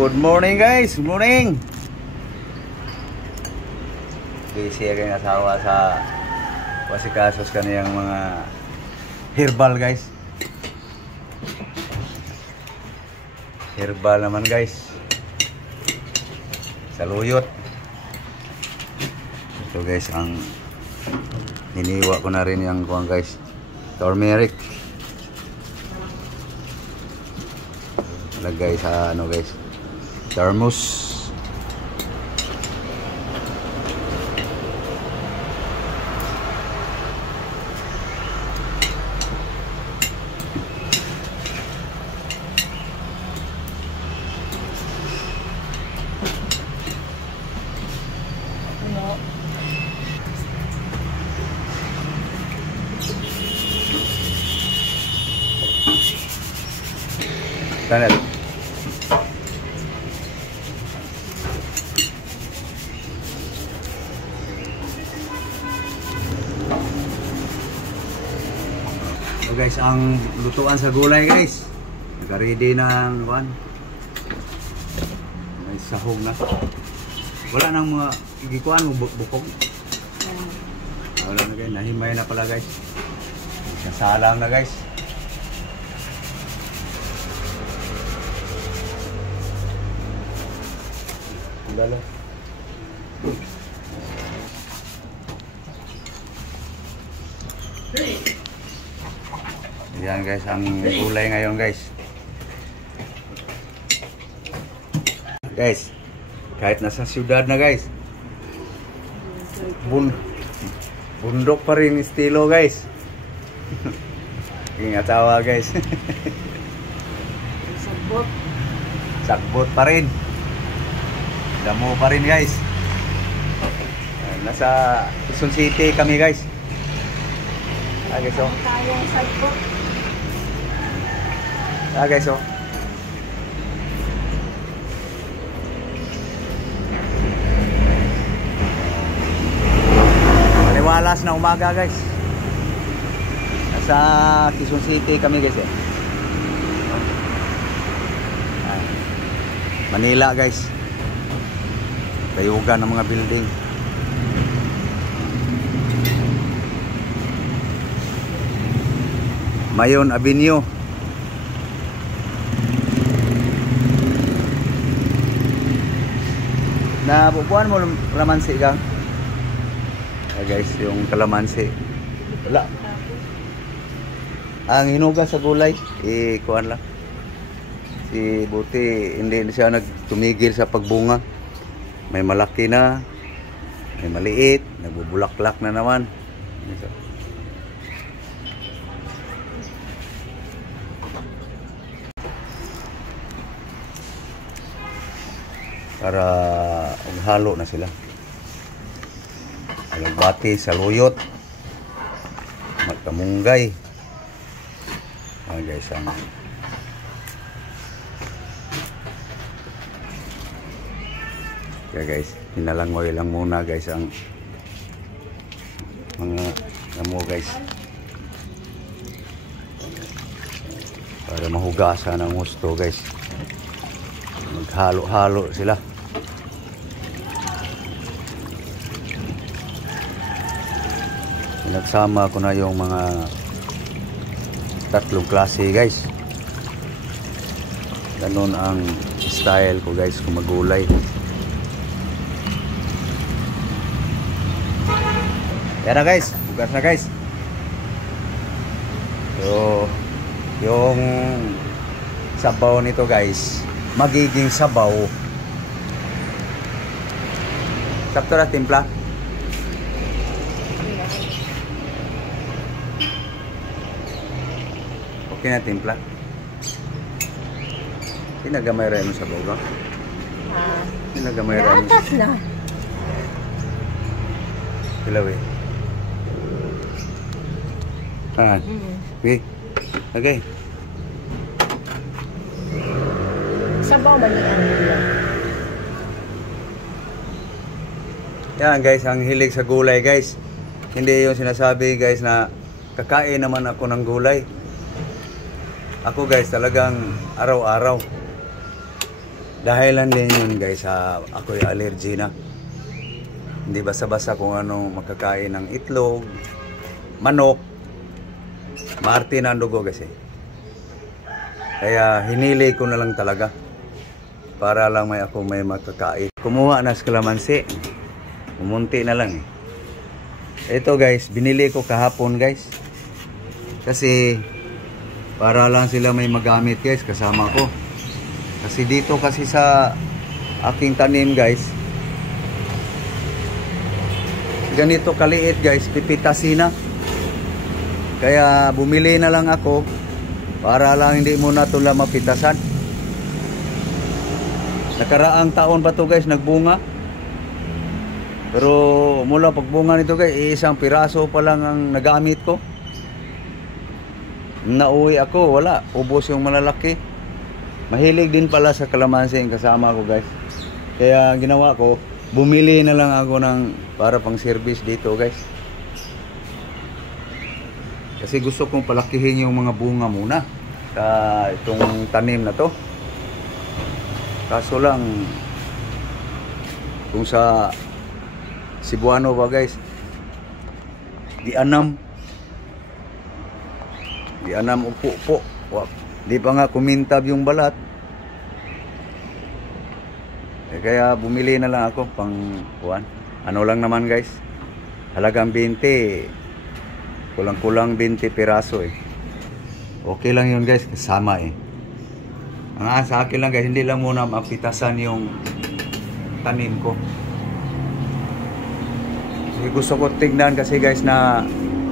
Good morning guys, good morning. Busy ang asawa sa pasikasos kaniyang mga herbal guys. Herbal naman guys. Saluyot. Ito guys ang iniwa ko na rin yung kuwang guys. Turmeric. Lagay sa ano guys. Thermos. Tanel. So guys, ang lutuan sa gulay guys. Naka-ready na ang kuan. May sahog na. Wala nang mga gikuan mo bukog. Wala na guys, nahimay na pala guys. Kasalang na guys. Dala. Yan guys, ang gulay ngayon guys. Guys, kahit nasa syudad na guys, bundok pa rin estilo guys. Ingat tawa guys. Sagbot. Sagbot pa rin. Damo pa rin guys. Nasa Quezon City kami guys. Guys oh. Guys oh. Maliwalas na umaga guys. Nasa Quezon City kami guys eh. Manila guys. Kayugan ng mga building. Mayon Avenue. Nabubuan mo kalamansi ka? Guys, yung kalamansi. Wala. Ang hinuga sa gulay, kuhan lang. Si Buti, hindi siya nagtumigil sa pagbunga. May malaki na, may maliit, nagbubulaklak na naman. Para maghalo na sila. Alagbati, saluyot, magkamunggay. Guys, ang kaya guys, pinalangoy lang muna guys ang mga damo guys para mahugasan ang gusto guys. Maghalo-halo sila. Nagsama ko na yung mga tatlong klase guys. Ganun ang style ko guys kung magulay. Yan na guys, bukas na guys. So, yung sabaw nito guys, magiging sabaw. Sakto na timpla. Okay na timpla. Pinagamay rin mo sabaw ba? Pinagamay rin mo. Atas na. Hilaw eh. Okay. Okay. Sabaw man yan. Yan guys, ang hilig sa gulay guys. Hindi yung sinasabi guys na kakain naman ako ng gulay. Ako guys talagang araw-araw. Dahilan din yun guys, ako'y allergy na. Hindi basta-basta kung ano makakain ng itlog, manok, maarte na ang dugo kasi. Kaya hinili ko na lang talaga para lang may makakain. Kumuha na sa kalamansi. Umunti na lang eh. Ito guys, binili ko kahapon guys. Kasi para lang sila may magamit guys kasama ko. Kasi dito kasi sa aking tanim guys, ganito kaliit guys, pipitasin na. Kaya bumili na lang ako para lang hindi muna ito lang mapitasan. Nakaraang taon pa to guys nagbunga. Pero mula pagbunga nito guys, isang piraso pa lang ang nagamit ko. Nauwi ako, wala, ubos yung malalaki. Mahilig din pala sa kalamansi yung kasama ko guys. Kaya ginawa ko, bumili na lang ako ng para pang service dito guys. Kasi gusto kong palakihin yung mga bunga muna sa itong tanim na to. Kaso lang kung sa Cebuano ba guys, di anam upo-upo. Di pa nga kumintab yung balat. Kaya bumili na lang ako pang kuwan. Ano lang naman guys, halagang 20, kulang-kulang 20 piraso eh. Okay lang yun guys, kasama eh. Ang sa akin lang guys, hindi lang muna mapitasan yung tanim ko. Kasi gusto ko tignan kasi guys na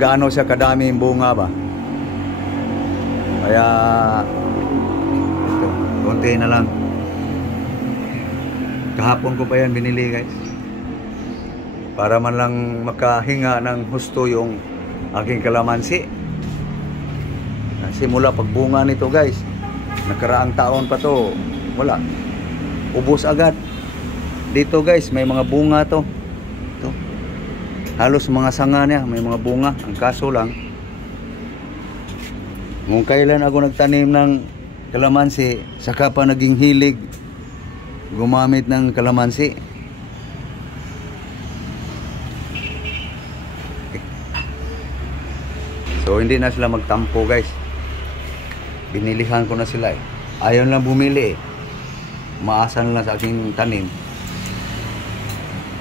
gaano siya kadami yung bunga ba. Kaya ito, konti na lang. Kahapon ko pa yan binili guys, para man lang makahinga ng husto yung aking kalamansi. Simula pagbunga nito guys, nakaraang taon pa to, wala, ubos agad. Dito guys may mga bunga to. Ito, halos mga sanga niya may mga bunga. Ang kaso lang, kung kailan ako nagtanim ng kalamansi, saka pa naging hilig gumamit ng kalamansi. So hindi na sila magtampo guys. Binilihan ko na sila eh. Ayaw lang bumili eh. Umaasa na lang sa aking tanim.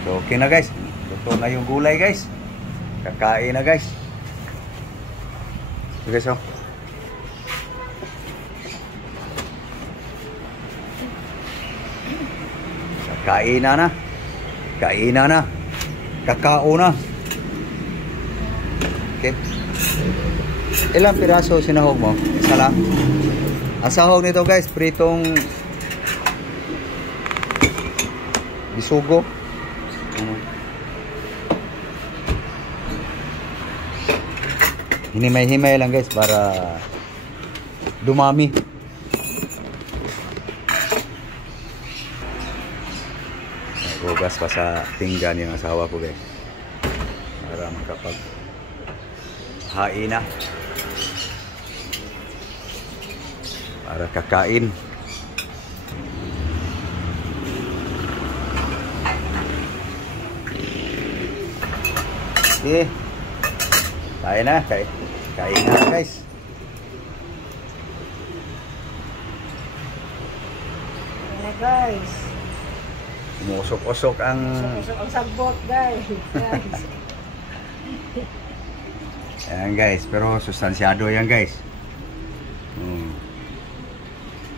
So okay na guys. Luto na yung gulay guys. Kakain na guys. Okay so. Kainan na. Kainan na. Kakao na. Okay. Ilang piraso sinahog mo? Isa lang. Ang sahog nito guys, pritong bisugo. Hinimay-himay lang guys para dumami. Hugas pa sa pinggan yung asawa ko guys para makapag hain na para kakain. Okay, kain na guys. Guys, Umusok-usok ang sagbot guys. Ayan guys, pero sustansyado yan guys.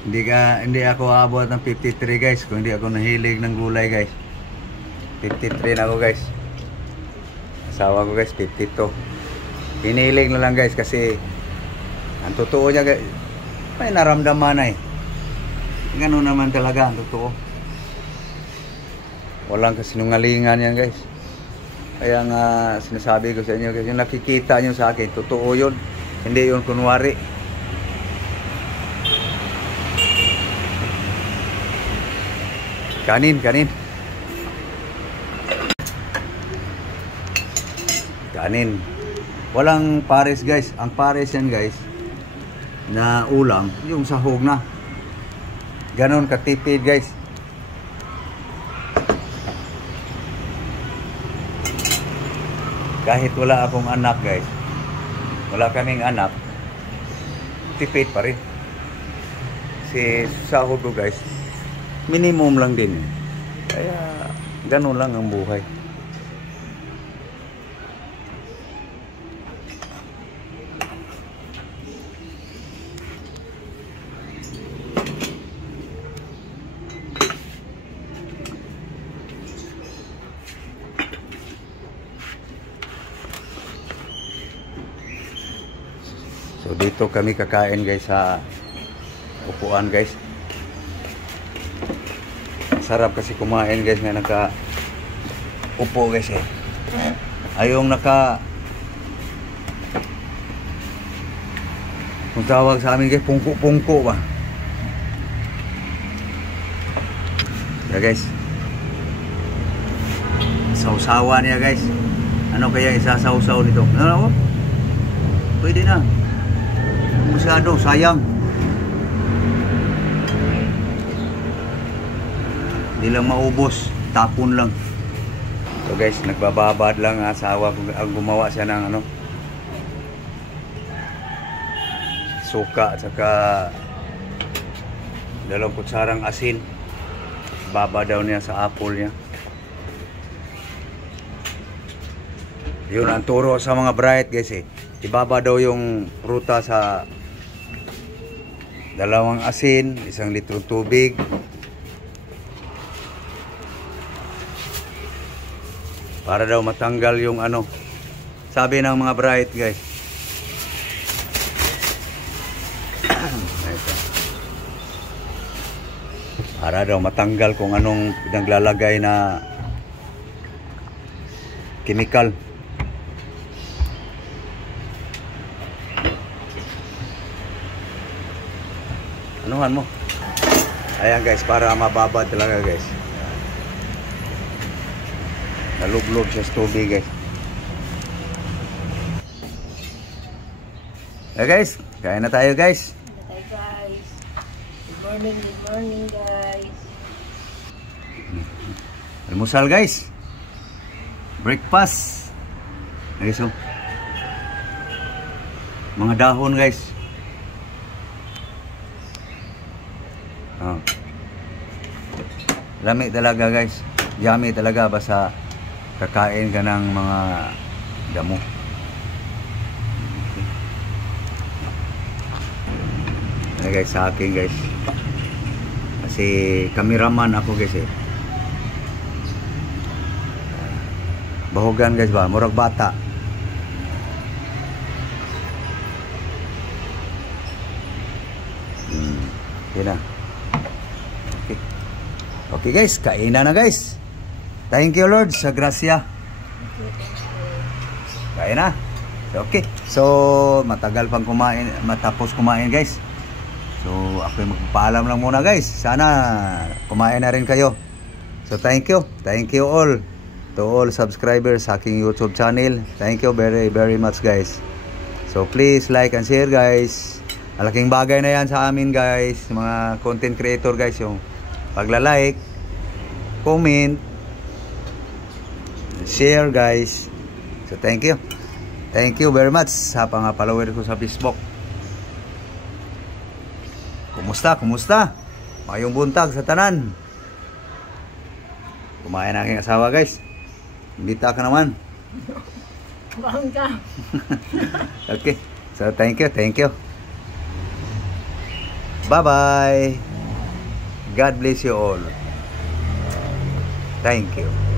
Hindi ako abot ng 53 guys kung hindi ako nahilig ng gulay guys. 53 na ako guys. Asawa ko guys 52. Pinilig na lang guys kasi ang totoo niya guys, may naramdaman na eh. Ganun naman talaga ang totoo. Walang kasinungalingan yan guys. Kaya nga sinasabi ko sa inyo kasi yung nakikita nyo sa akin, totoo yun. Hindi yun kunwari. Kanin. Walang pares guys. Ang pares yan guys na ulam, yung sahog na. Ganon katipid guys. kahit wala akong anak guys, wala kaming anak, tipid pa rin. Si sahod ko guys, minimum lang din. Kaya ganun lang ang buhay. So dito kami kakain guys sa upuan guys. Sarap kasi kumain guys nga naka upo guys eh. Ayong naka kung tawag sa amin guys, pungko-pungko ba. Yeah guys. Sausawa niya guys. Ano kaya isasawsaw nito? Ano? Pwede na. Masyado, sayang. Hindi lang maubos, tapon lang. So guys, nagbababad lang ang asawa ko. Ang gumawa siya ng ano, suka at saka 2 kutsarang asin. Baba daw niya sa apple niya. Yun ang turo sa mga bright guys eh. Ibaba daw yung pruta sa 2 asin, 1 litrong tubig. Para daw matanggal yung ano. Sabi ng mga bright guys. Para daw matanggal kung anong naglalagay na chemical. Anuhan mo. Ayan guys, para mababa talaga guys. Nalublog siya sa tubig guys. Okay guys, kain na tayo guys. Hi guys. Good morning guys. Almusal guys. Breakfast. Okay, so mga dahon guys. Oh. Lami talaga guys. Yummy talaga basta kakain ka ng mga damo. Okay guys, sa akin guys. Kasi cameraman ako guys eh. Bahugan guys ba? Murag bata. Okay na. Okay. Okay guys, kainan na guys. Thank you Lord sa grasya. Kain na. Okay. So, matagal pang kumain, matapos kumain guys. So, ako magpapaalam lang muna guys. Sana kumain na rin kayo. So, thank you. Thank you all. To all subscribers sa aking YouTube channel. Thank you very very much guys. So, please like and share guys. Malaking bagay na yan sa amin guys. Mga content creator guys. Yung pagla-like, comment, share guys. So, thank you. Thank you very much sa mga follower ko sa Facebook. Kumusta? Kumusta? Mayong buntag sa tanan. Kumain ang aking asawa guys. Imbita ka naman. Kumain ka. Okay. So thank you. Thank you. Bye bye. God bless you all. Thank you.